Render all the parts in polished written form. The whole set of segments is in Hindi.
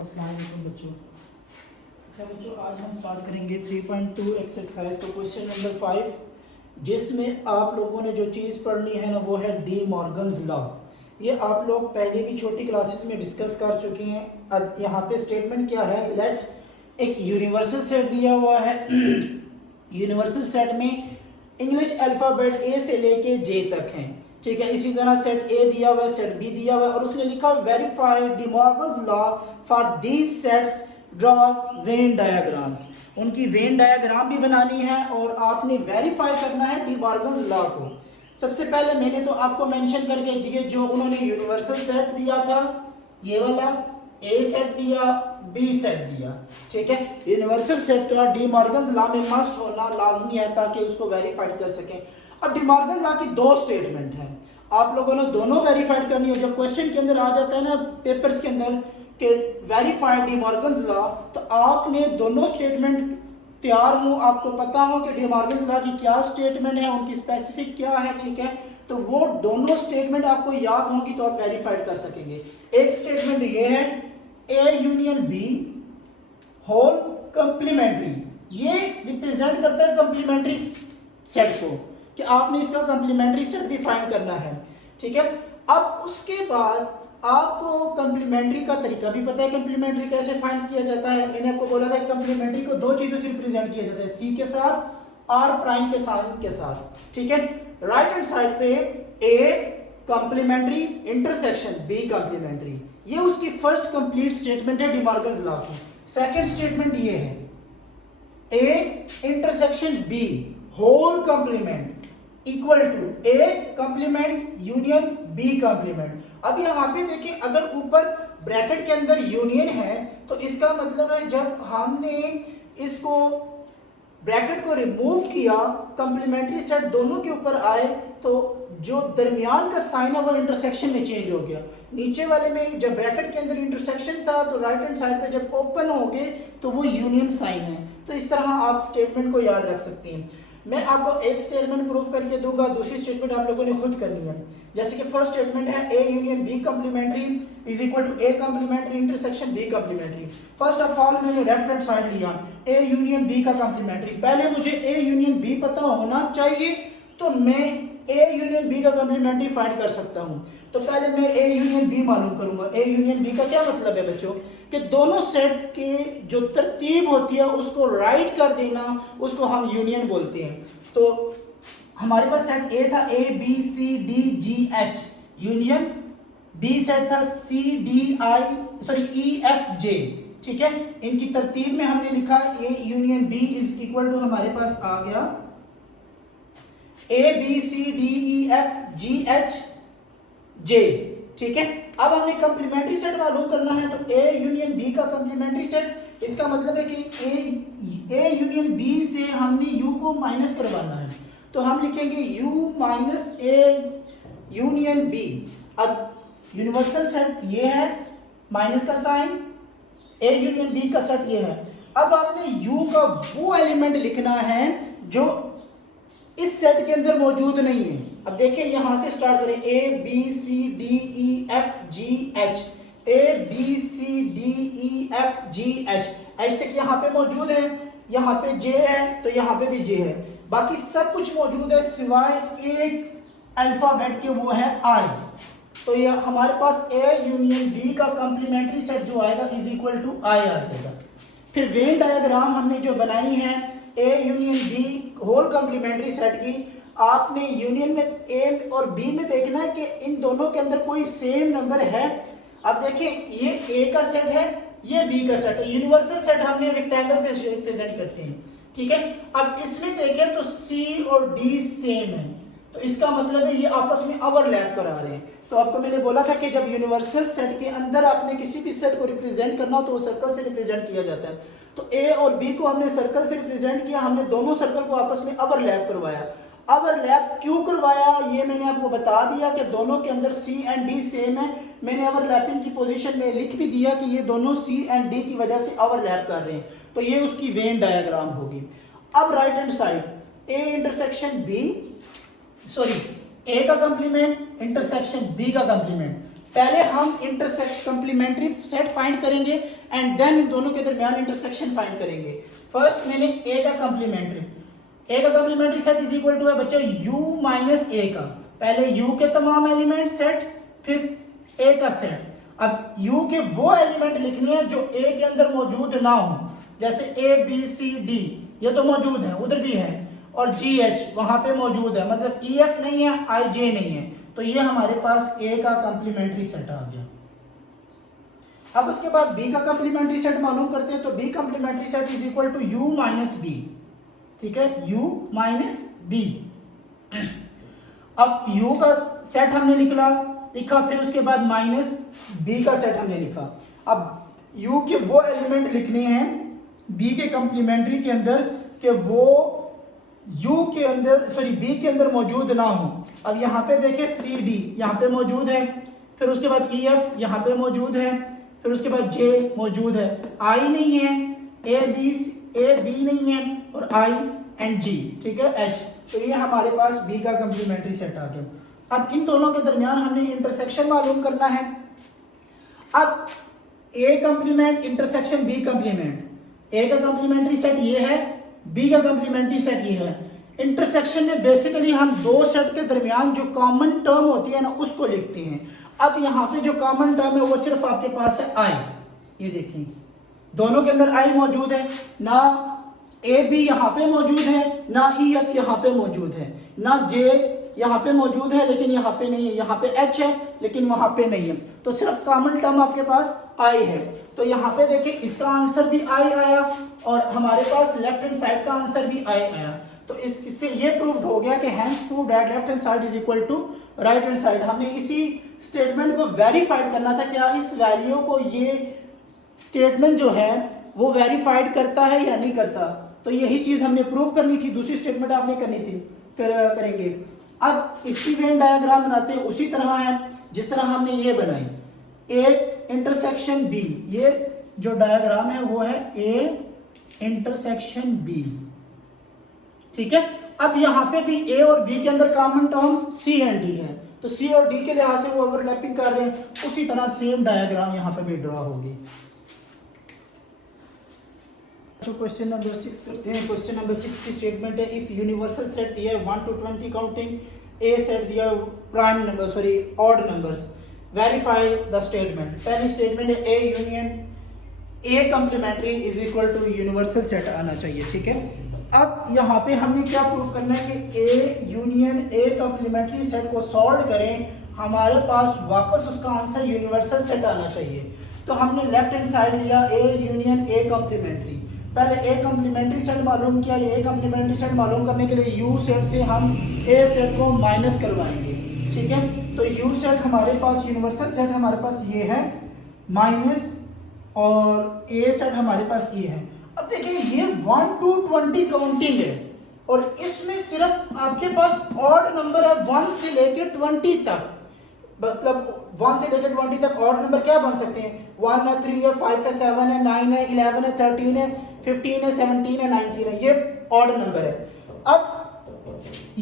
अस्सलाम वालेकुम बच्चों। अच्छा बच्चों, आज हम स्टार्ट करेंगे 3.2 एक्सरसाइज का क्वेश्चन नंबर 5, जिसमें आप लोगों ने जो चीज़ पढ़नी है ना वो है डी मॉर्गन्स लॉ। ये आप लोग पहले भी छोटी क्लासेस में डिस्कस कर चुके हैं। अब यहाँ पे स्टेटमेंट क्या है, लेट एक यूनिवर्सल सेट दिया हुआ है। यूनिवर्सल सेट में इंग्लिश अल्फ़ाबेट ए से लेके जे तक हैं, ठीक है। इसी तरह सेट ए दिया हुआ है, सेट बी दिया हुआ है, और उसने लिखा verify De Morgan's law for these sets, draws Venn diagrams. उनकी वेन डायग्राम भी बनानी है और आपने वेरीफाई करना है डी मॉर्गन्स लॉ को। सबसे पहले मैंने तो आपको मेंशन करके दिए जो उन्होंने यूनिवर्सल सेट दिया था, ये वाला ए सेट दिया, बी सेट दिया, ठीक है। यूनिवर्सल सेट का डी मॉर्गन्स लॉ में मस्ट होना लाजमी है ताकि उसको वेरीफाइड कर सकें। अब डी मॉर्गन लॉ की दो स्टेटमेंट है, आप लोगों ने दोनों वेरीफाइड करनी है। जब क्वेश्चन के अंदर आ जाता है ना पेपर्स के अंदर कि वेरीफाइड डी मॉर्गन्स लॉ, तो आपने दोनों स्टेटमेंट तैयार हो, आपको पता हो कि डी मॉर्गन्स लॉ की क्या स्टेटमेंट है, उनकी स्पेसिफिक क्या है, ठीक है। तो वो दोनों स्टेटमेंट आपको याद होंगी तो आप वेरीफाइड कर सकेंगे। एक स्टेटमेंट ये है A union B whole complementary, ये रिप्रेजेंट करता है कंप्लीमेंट्री सेट को, कि आपने इसका कंप्लीमेंट्री सेट भी फाइंड करना है, ठीक है। अब उसके बाद आपको कंप्लीमेंट्री का तरीका भी पता है, कंप्लीमेंट्री कैसे फाइंड किया जाता है। मैंने आपको बोला था कंप्लीमेंट्री को दो चीजों से रिप्रेजेंट किया जाता है, सी के साथ, आर प्राइम के साइन के साथ, ठीक है। राइट हैंड साइड पे A complementary intersection B complementary, ये उसकी फर्स्ट कंप्लीट स्टेटमेंट है डी मॉर्गन्स लॉ की। सेकंड स्टेटमेंट ये है A intersection B whole complement equal to A complement union B complement. अब यहां पे देखिए, अगर ऊपर ब्रैकेट के अंदर यूनियन है तो इसका मतलब है जब हमने इसको ब्रैकेट को रिमूव किया, कंप्लीमेंट्री सेट दोनों के ऊपर आए, तो जो दरमियान का साइन है वो इंटरसेक्शन में चेंज हो गया। नीचे वाले में जब ब्रैकेट के अंदर इंटरसेक्शन था तो राइट हैंड साइड पे जब ओपन हो गए तो वो यूनियन साइन है। तो इस तरह आप स्टेटमेंट को याद रख सकते हैं। मैं आपको एक स्टेटमेंट प्रूफ करके दूंगा, दूसरी स्टेटमेंट आप लोगों ने खुद करनी है। जैसे कि फर्स्ट स्टेटमेंट है A union B complementary is equal to A complementary intersection B complementary. First of all मैंने लेफ्ट हैंड साइड लिया ए यूनियन बी का कंप्लीमेंट्री। पहले मुझे ए यूनियन बी पता होना चाहिए तो मैं ए यूनियन बी का कंप्लीमेंट्री फाइंड कर सकता हूं। तो पहले मैं ए यूनियन बी मालूम करूंगा। ए यूनियन बी का क्या मतलब है बच्चों, कि दोनों सेट के जो तरतीब होती है उसको राइट कर देना, उसको हम यूनियन बोलते हैं। तो हमारे पास सेट ए था A B C D G H, union B set था C D I sorry E F J, ठीक है। इनकी तरतीब में हमने लिखा A union B is equal to, हमारे पास आ गया A B C D E F G H J, ठीक है। अब हमने कंप्लीमेंट्री सेट मालूम करना है, तो ए यूनियन बी का कंप्लीमेंट्री सेट, इसका मतलब है कि ए यूनियन बी से हमने यू को माइनस करवाना है, तो हम लिखेंगे U minus A union B. अब यूनिवर्सल सेट ये है, माइनस का साइन, ए यूनियन बी का सेट ये है। अब आपने यू का वो एलिमेंट लिखना है जो इस सेट के अंदर मौजूद नहीं है। अब देखिए यहां से स्टार्ट करें, A B C D E F G H, A B C D E F G H, H तक यहाँ पे मौजूद है, यहाँ पे जे है तो यहाँ पे भी जे है, बाकी सब कुछ मौजूद है सिवाय एक अल्फाबेट के, वो है आई। तो ये हमारे पास ए यूनियन बी का कंप्लीमेंट्री सेट जो आएगा इज इक्वल टू आई आ जाएगा। फिर वेन डायग्राम हमने जो बनाई है A union B whole complementary set की, आपने यूनियन में ए और बी में देखना है कि इन दोनों के अंदर कोई सेम नंबर है। अब देखिए ये ए का सेट है, ये बी का सेट है, यूनिवर्सल सेट हमने रेक्टेंगल से रिप्रेजेंट करते हैं, ठीक है। अब इसमें देखें तो सी और डी सेम है, तो इसका मतलब है ये आपस में ओवरलैप करा रहे हैं। तो आपको मैंने बोला था कि जब यूनिवर्सल सेट के अंदर आपने किसी भी सेट को रिप्रेजेंट करना हो तो वो सर्कल से रिप्रेजेंट किया जाता है। तो ए और बी को हमने सर्कल से रिप्रेजेंट किया, हमने दोनों सर्कल को आपस में ओवरलैप करवाया। ओवरलैप क्यों करवाया ये मैंने आपको बता दिया कि दोनों के अंदर सी एंड डी सेम है। मैंने ओवरलैपिंग की पोजीशन में लिख भी दिया कि ये दोनों सी एंड डी की वजह से ओवरलैप कर रहे हैं, तो ये उसकी वेन डायग्राम होगी। अब right hand side A intersection B sorry A का कंप्लीमेंट इंटरसेक्शन बी का कंप्लीमेंट, पहले हम इंटरसेक्ट कंप्लीमेंट्री सेट फाइंड करेंगे एंड देन इन दोनों के दरमियान इंटरसेक्शन फाइंड करेंगे। फर्स्ट मैंने ए का complementary set is equal to है बच्चे u माइनस ए का, पहले u के तमाम एलिमेंट सेट फिर a का सेट। अब u के वो एलिमेंट लिखने हैं जो a के अंदर मौजूद ना हो, जैसे a b c d ये तो मौजूद है, उधर भी है, और g h वहां पे मौजूद है, मतलब e f नहीं है, i j नहीं है, तो ये हमारे पास a का कंप्लीमेंट्री सेट आ गया। अब उसके बाद b का कंप्लीमेंट्री सेट मालूम करते हैं, तो b complementary set is equal to u minus b, ठीक है, u माइनस b। अब u का सेट हमने लिखा, फिर उसके बाद माइनस b का सेट हमने लिखा। अब u के वो एलिमेंट लिखने हैं b के कंप्लीमेंट्री के अंदर कि वो b के अंदर मौजूद ना हो। अब यहाँ पे देखें सी डी यहाँ पे मौजूद है, फिर उसके बाद ई एफ यहाँ पे मौजूद है, फिर उसके बाद जे मौजूद है, आई नहीं है, ए बी नहीं है, और आई एंड जी, ठीक है, एच। तो ये हमारे पास बी का कंप्लीमेंट्री सेट आ गया। अब इन दोनों के दरमियान हमने इंटरसेक्शन मालूम करना है। अब ए कंप्लीमेंट इंटरसेक्शन बी कंप्लीमेंट, ए का कंप्लीमेंट्री सेट ये है, बी का कंप्लीमेंट्री सेट ये है। इंटरसेक्शन में बेसिकली हम दो सेट के दरमियान जो कॉमन टर्म होती है ना उसको लिखते हैं। अब यहाँ पे जो कॉमन टर्म है वो सिर्फ आपके पास है आई, ये देखिए दोनों के अंदर आई मौजूद है, ना ए बी यहाँ पे मौजूद है, ना ई एफ यहाँ पे मौजूद है, ना जे यहाँ पे मौजूद है लेकिन यहाँ पे नहीं है, यहाँ पे एच है लेकिन वहां पे नहीं है, तो सिर्फ कॉमन टर्म आपके पास आई है। तो यहाँ पे देखिए इसका आंसर भी आई आया और हमारे पास लेफ्ट हैंड साइड का आंसर भी आई आया। तो इससे ये प्रूव हो गया कि hence prove that left hand side is equal to right hand side. हमने इसी स्टेटमेंट को वेरीफाइड करना था, क्या इस वैल्यू को ये स्टेटमेंट जो है वो वेरीफाइड करता है या नहीं करता। तो यही चीज हमने प्रूव करनी थी, दूसरी स्टेटमेंट आपने करनी थी, करेंगे। अब इसकी वेन डायग्राम बनाते हैं उसी तरह है जिस तरह हमने ये बनाई, ए इंटरसेक्शन बी, ये जो डायग्राम है वो है ए इंटरसेक्शन बी, ठीक है। अब यहाँ पे भी ए और बी के अंदर common terms C and D है, तो सी और डी के लिहाज से वो ओवरलैपिंग कर रहे हैं, उसी तरह सेम डायग्राम यहाँ पे भी ड्रॉ होगी। तो क्वेश्चन नंबर 6 करते हैं। क्वेश्चन नंबर 6 की स्टेटमेंट है, इफ यूनिवर्सल सेट दिया है 1 to 20 काउंटिंग ए सेट दिया prime number odd numbers, verify the statement. पहली स्टेटमेंट है A union A complementary is equal to universal set आना चाहिए, ठीक है। अब यहाँ पे हमने क्या प्रूव करना है कि ए यूनियन ए कंप्लीमेंट्री सेट को सॉल्व करें, हमारे पास वापस उसका आंसर यूनिवर्सल सेट आना चाहिए। तो हमने लेफ्ट हैंड साइड लिया ए यूनियन ए कंप्लीमेंट्री, पहले ए कंप्लीमेंट्री सेट मालूम किया, ए कंप्लीमेंट्री सेट मालूम करने के लिए यू सेट से हम ए सेट को माइनस करवाएंगे, ठीक है। तो यू सेट हमारे पास यूनिवर्सल सेट हमारे पास ये है माइनस, और ए सेट हमारे पास ये है। अब देखिए ये 1 to 20 काउंटिंग है और इसमें सिर्फ आपके पास ऑड नंबर है 1 से लेके 20 तक, मतलब 1 से लेकर 20 तक ऑड नंबर क्या बन सकते हैं, 1 है, 3 है, 5 है, 7 है, 9 है, 11 है, 13 है, 15 है, 17 है, 19 है, ये ऑड नंबर है। अब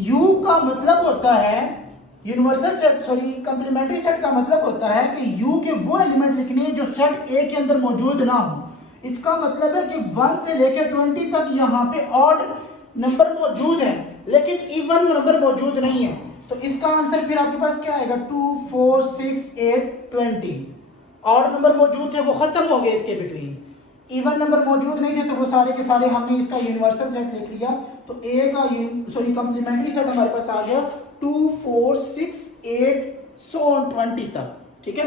U का मतलब होता है यूनिवर्सल सेट कंप्लीमेंट्री सेट का मतलब होता है कि U के वो एलिमेंट लिखने हैं जो सेट A के अंदर मौजूद ना हो। इसका मतलब है कि 1 से लेकर 20 तक यहाँ पे ऑड नंबर मौजूद है लेकिन इवन नंबर मौजूद नहीं है। तो इसका आंसर फिर आपके पास क्या आएगा, 2, 4, 6, 8, 20। ऑड नंबर मौजूद थे वो खत्म हो गए इसके बिटवीन, इवन नंबर मौजूद नहीं थे तो वो सारे के सारे हमने इसका यूनिवर्सल सेट लिख लिया। तो ए का कंप्लीमेंट्री सेट हमारे पास आ गया 2, 4, 6, 8 so on 20 तक, ठीक है।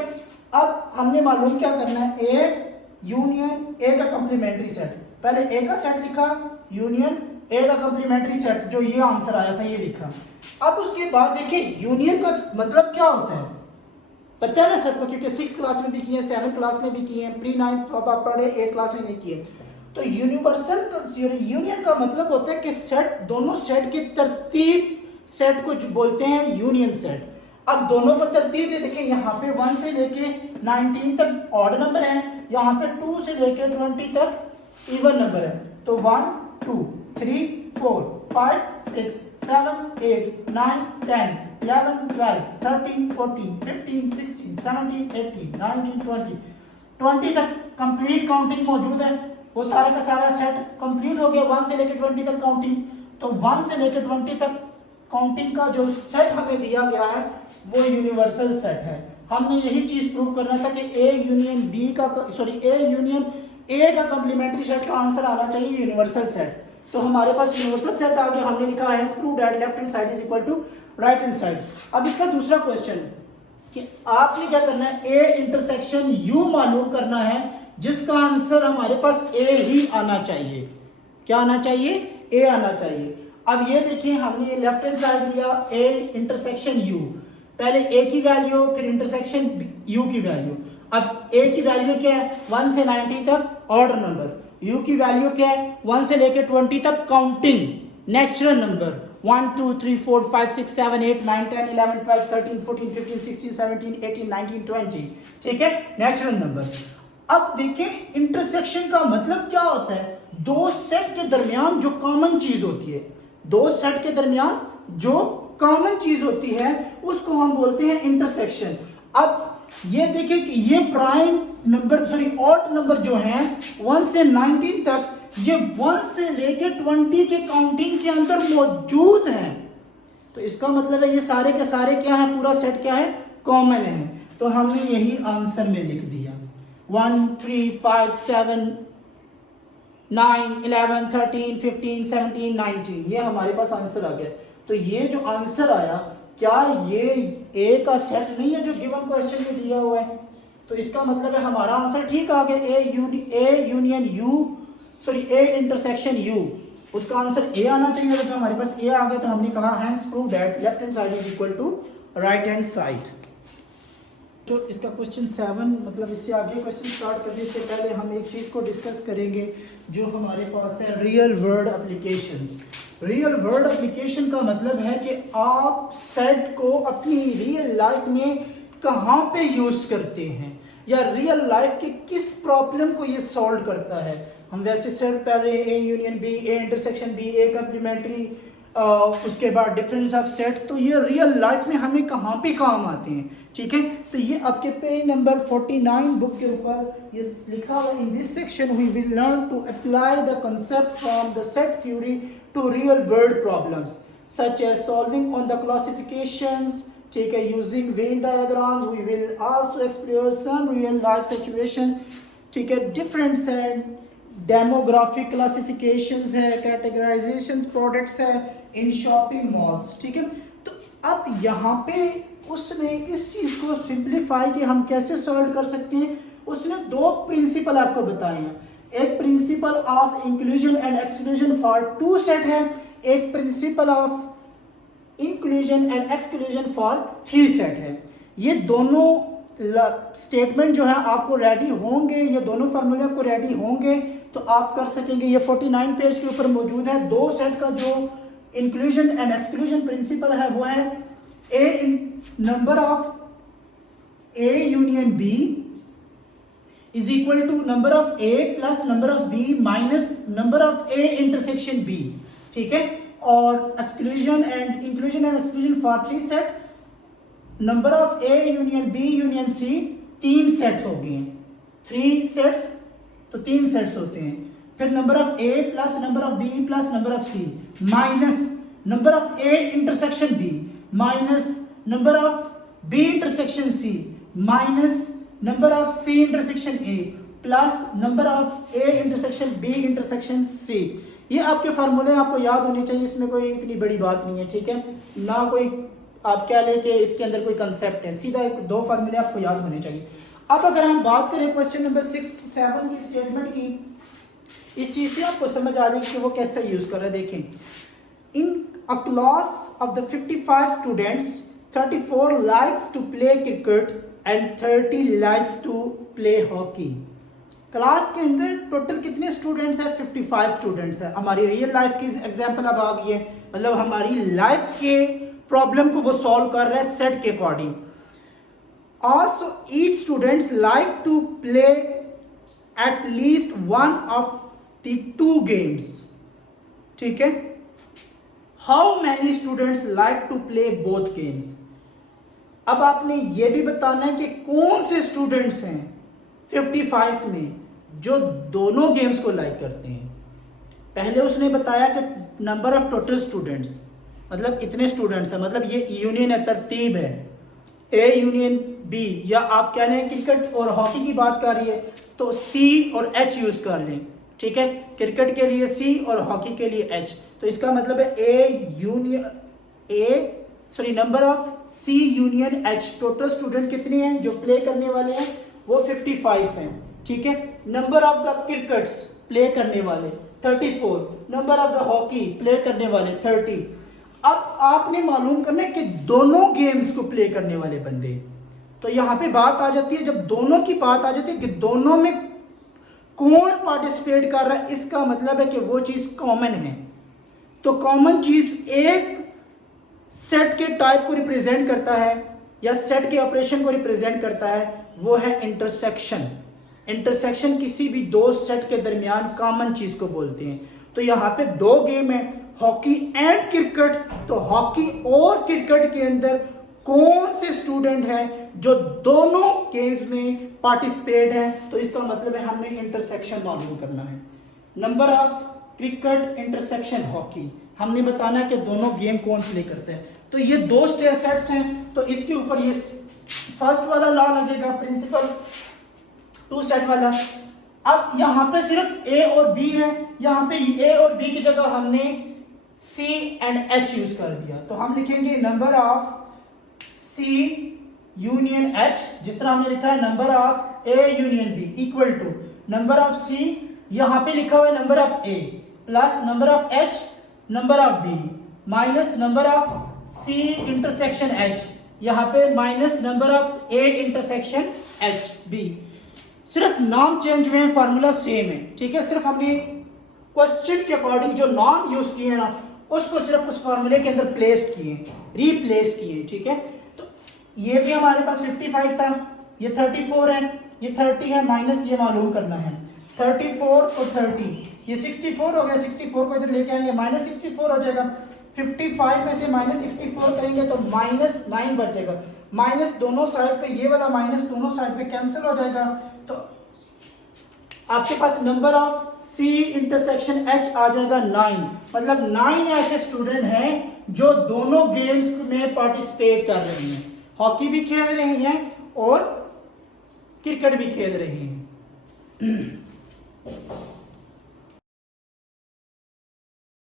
अब हमने मालूम क्या करना है, ए यूनियन ए का कंप्लीमेंट्री सेट, पहले ए का सेट लिखा, यूनियन ए का कंप्लीमेंट्री सेट, जो ये आंसर आया था ये लिखा। अब उसके बाद देखिए यूनियन का मतलब क्या होता है पता है ना सबको, क्योंकि 6th क्लास में भी किए, 7th क्लास में भी किए, प्री 9th आप पढ़े, 8th क्लास में नहीं किए। तो यूनियन का मतलब होता है कि सेट, दोनों सेट की तरतीब सेट को बोलते हैं यूनियन सेट। अब दोनों को तरतीब देखिए, यहाँ पे 1 से लेके 19 तक ऑड नंबर है, यहाँ पे 2 से लेके 20 तक इवन नंबर है। तो 1, 2, 3, 4, 5 6 7 8 9 10 11 12 13 14 15 16 17 18 19 20 20 तक कंप्लीट काउंटिंग मौजूद है। वो सारा का सारा सेट कंप्लीट हो गया 1 से लेकर 20 तक काउंटिंग। तो 1 से लेकर 20 तक काउंटिंग का जो सेट हमें दिया गया है वो यूनिवर्सल सेट है। हमने यही चीज प्रूव करना था कि ए यूनियन बी का ए यूनियन ए का कंप्लीमेंट्री सेट का आंसर आना चाहिए यूनिवर्सल सेट। तो हमारे पास यूनिवर्सल सेट आ गया। हमने लिखा है prove that left hand side is equal to right hand side. अब इसका दूसरा क्वेश्चन कि आपने क्या करना है, ए इंटरसेक्शन यू मालूम करना है जिसका आंसर हमारे पास ए ही आना चाहिए। क्या आना चाहिए? ए आना चाहिए। अब ये देखिए हमने ये लेफ्ट हैंड साइड लिया ए इंटरसेक्शन यू, पहले ए की वैल्यू फिर इंटरसेक्शन यू की वैल्यू। अब ए की वैल्यू क्या है 1 से 90 तक ऑर्डर नंबर, यू की वैल्यू क्या है 1 से लेकर 20 तक काउंटिंग नेचुरल नंबर 1 2 3 4 5 6 7 8 9 10 11 12 13 14 15 16 17 18 19 20, ठीक है, नेचुरल नंबर। अब देखें इंटरसेक्शन का मतलब क्या होता है, दो सेट के दरमियान जो कॉमन चीज होती है, दो सेट के दरमियान जो कॉमन चीज होती है उसको हम बोलते हैं इंटरसेक्शन। अब ये देखिए कि ये प्राइम नंबर ऑड नंबर जो है 1 से 19 तक, ये 1 से लेकर 20 के काउंटिंग के अंदर मौजूद हैं। तो इसका मतलब है ये सारे के सारे क्या है, पूरा सेट क्या है, कॉमन है। तो हमने यही आंसर में लिख दिया 1 3 5 7 9 11 13 15 17 19, ये हमारे पास आंसर आ गया। तो ये जो आंसर आया क्या ये ए का सेट नहीं है जो गिवन क्वेश्चन में दिया हुआ है? तो इसका मतलब है हमारा आंसर ठीक आ गया, A union U A intersection you, उसका आंसर ए आना चाहिए। तो हमारे पास ए आ गया तो हमने कहा hence prove that left hand side is equal to right hand side. तो इसका क्वेश्चन 7 मतलब इससे आगे क्वेश्चन स्टार्ट करने से पहले हम एक चीज़ को डिस्कस करेंगे जो हमारे पास है real world application. Real world application का मतलब है कि आप सेट को अपनी रियल लाइफ में कहाँ पे यूज़ करते हैं या रियल लाइफ के किस प्रॉब्लम को ये सॉल्व करता है। हम वैसे सेट पहले A union B, A intersection B, A complementary, उसके बाद डिफरेंस ऑफ सेट, तो ये रियल लाइफ में हमें कहाँ पे काम आते हैं, ठीक है। तो ये आपके पेज नंबर 49 बुक के ऊपर ये लिखा हुआ, in this section we will learn to apply the concept from the set theory to real world problems such as solving on the classifications, ठीक है, using Venn diagrams. We will also explore some real life situation, ठीक है, डिफरेंट सेट डेमोग्राफिक क्लासिफिकेशंस है, कैटेगराइजेशंस प्रोडक्ट्स है इन शॉपिंग मॉल्स, ठीक है। तो अब यहाँ पे उसने इस चीज को सिंप्लीफाई कि हम कैसे सॉल्व कर सकते हैं, उसने दो प्रिंसिपल आपको बताए हैं। एक principle of inclusion and exclusion for two set है, एक principle of inclusion and exclusion for three set है। ये दोनों स्टेटमेंट जो है आपको रेडी होंगे, ये दोनों फार्मूले आपको रेडी होंगे तो आप कर सकेंगे। ये 49 पेज के ऊपर मौजूद है। दो सेट का जो इंक्लूजन एंड एक्सक्लूजन प्रिंसिपल है वो है a number of A union B is equal to number of A plus number of B minus number of A intersection B, ठीक है। और exclusion and inclusion and exclusion for three set, number of A union B union C, तीन सेट्स हो गए हैं, थ्री सेट्स तो तीन सेट्स होते हैं। फिर number of A plus number of B plus number of C minus number of A intersection B minus number of B intersection C minus number of C intersection A plus number of A intersection B intersection C. ये आपके फार्मूले आपको याद होने चाहिए, इसमें कोई इतनी बड़ी बात नहीं है, ठीक है ना। कोई आप क्या ले कि इसके अंदर कोई कंसेप्ट है, सीधा एक दो फार्मूले आपको याद होने चाहिए। अब अगर हम बात करें क्वेश्चन नंबर 6 7 की स्टेटमेंट की, इस चीज से आपको समझ आ जाएगी कि वो कैसे यूज कर रहे हैं। देखें, in a class of the 55 students 34 likes to play cricket and 30 likes to play hockey. Class के अंदर टोटल कितने स्टूडेंट्स हैं? 55 स्टूडेंट्स हैं। हमारी रियल लाइफ की एग्जांपल अब आ गई है, मतलब हमारी लाइफ के प्रॉब्लम को वो सॉल्व कर रहा है सेट के according. Also each students like to play at least one of the two games, ठीक है। How many students like to play both games. अब आपने ये भी बताना है कि कौन से स्टूडेंट्स हैं 55 में जो दोनों गेम्स को लाइक करते हैं। पहले उसने बताया कि नंबर ऑफ टोटल स्टूडेंट्स, मतलब इतने स्टूडेंट्स हैं, मतलब ये यूनियन है, तरतीब है, ए यूनियन बी, या आप कह लें क्रिकेट और हॉकी की बात कर रही है तो सी और एच यूज कर लें, ठीक है। क्रिकेट के लिए सी और हॉकी के लिए एच, तो इसका मतलब है number of C union H, total student कितने हैं जो प्ले करने वाले हैं, वो 55 हैं, ठीक है। Number of the crickets play करने वाले 34, number of the hockey play करने वाले 30। अब आपने मालूम करना है कि दोनों गेम्स को प्ले करने वाले बंदे, तो यहां पे बात आ जाती है, जब दोनों की बात आ जाती है कि दोनों में कौन पार्टिसिपेट कर रहा है, इसका मतलब है कि वो चीज कॉमन है। तो कॉमन चीज एक सेट के टाइप को रिप्रेजेंट करता है या सेट के ऑपरेशन को रिप्रेजेंट करता है, वो है इंटरसेक्शन। इंटरसेक्शन किसी भी दो सेट के दरमियान कॉमन चीज को बोलते हैं। तो यहाँ पे दो गेम है, हॉकी एंड क्रिकेट, तो हॉकी और क्रिकेट के अंदर कौन से स्टूडेंट हैं जो दोनों गेम्स में पार्टिसिपेट हैं, तो इसका मतलब है हमने इंटरसेक्शन मालूम करना है। Number of cricket intersection hockey, हमने बताना है कि दोनों गेम कौन प्ले करते हैं। तो ये दो सेट्स हैं, तो इसके ऊपर ये फर्स्ट वाला लॉ लगेगा, प्रिंसिपल टू सेट वाला। अब यहां पे सिर्फ ए और बी है, यहां पे ए और बी की जगह हमने सी एंड एच यूज कर दिया, तो हम लिखेंगे number of C union H, जिस तरह हमने लिखा है number of A union B equal to number of C, यहां पे लिखा हुआ है number of A plus number of H number of B minus number of C intersection H, यहां पे minus number of A intersection H B. सिर्फ नाम चेंज हुए हैं, फार्मूला सेम है, ठीक है। सिर्फ हमने क्वेश्चन के अकॉर्डिंग जो नाम यूज किए हैं ना, उसको सिर्फ उस फार्मूले के अंदर प्लेस किए, रिप्लेस किए, ठीक है। तो ये भी हमारे पास 55 था, ये 34 है, ये 30 है, माइनस ये मालूम करना है 34 और 30, ये 64 हो गया, 64 को इधर लेके आएंगे माइनस 64 हो जाएगा, 55 में से माइनस 64 करेंगे तो माइनस 9 बचेगा, माइनस दोनों साइड पे, ये वाला माइनस दोनों साइड पे कैंसिल हो जाएगा, तो आपके पास number of C intersection H आ जाएगा 9, मतलब 9 ऐसे स्टूडेंट हैं जो दोनों गेम्स में पार्टिसिपेट कर रहे हैं, हॉकी भी खेल रहे हैं और क्रिकेट भी खेल रहे हैं।